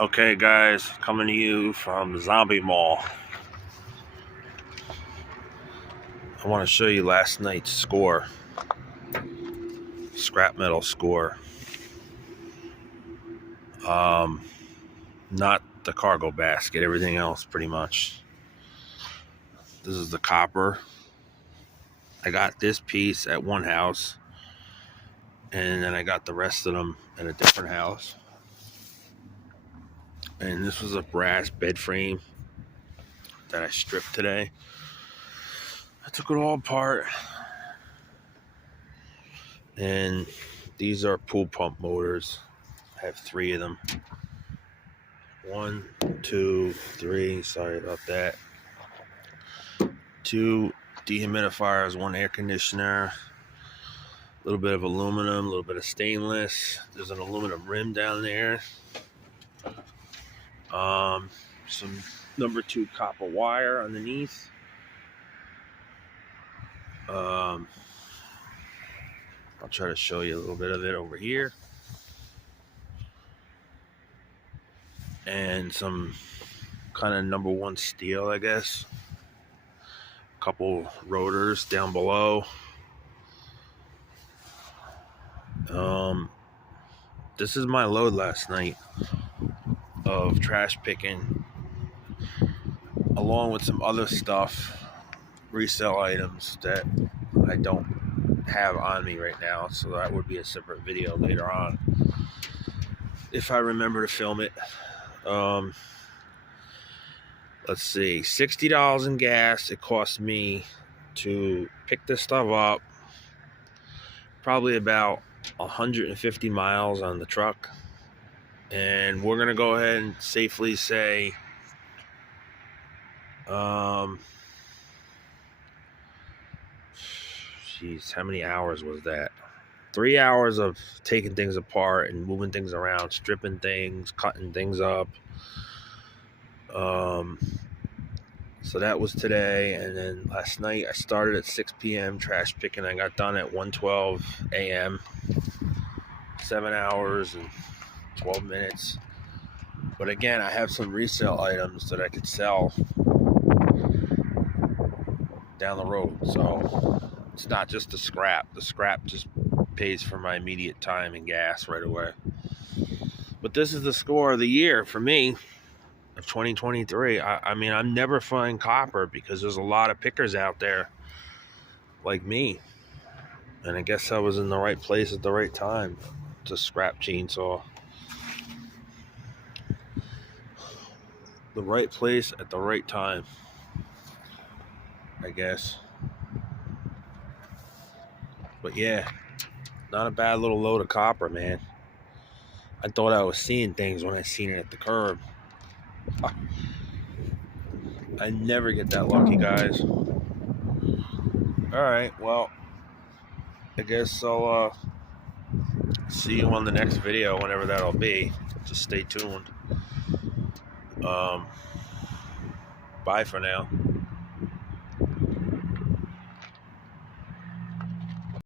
Okay guys, coming to you from Zombie Mall. I want to show you last night's score. Scrap metal score. Not the cargo basket, everything else pretty much. This is the copper. I got this piece at one house, and then I got the rest of them at a different house. And this was a brass bed frame that I stripped today. I took it all apart, and these are pool pump motors. I have 3 of them. 1, 2, 3, sorry about that. 2 dehumidifiers, 1 air conditioner, a little bit of aluminum, a little bit of stainless. There's an aluminum rim down there. Some number 2 copper wire underneath. I'll try to show you a little bit of it over here. And some kind of number 1 steel, I guess. A couple rotors down below. This is my load last night of trash picking, along with some other stuff, resale items that I don't have on me right now, so that would be a separate video later on if I remember to film it. Let's see, $60 in gas it cost me to pick this stuff up. Probably about 150 miles on the truck, and we're gonna go ahead and safely say geez, how many hours was that? 3 hours of taking things apart and moving things around, stripping things, cutting things up. So that was today, and then last night I started at 6 p.m. trash picking. I got done at 1:12 a.m. 7 hours and 12 minutes. But again, I have some resale items that I could sell down the road. So it's not just the scrap. The scrap just pays for my immediate time and gas right away. But this is the score of the year for me of 2023. I mean, I'm never finding copper because there's a lot of pickers out there like me. And I guess I was in the right place at the right time to scrap chainsaw. The right place at the right time, I guess. But yeah, not a bad little load of copper, man. I thought I was seeing things when I seen it at the curb. I never get that lucky, guys. Alright, well, I guess I'll see you on the next video, whenever that'll be. Just stay tuned. Bye for now.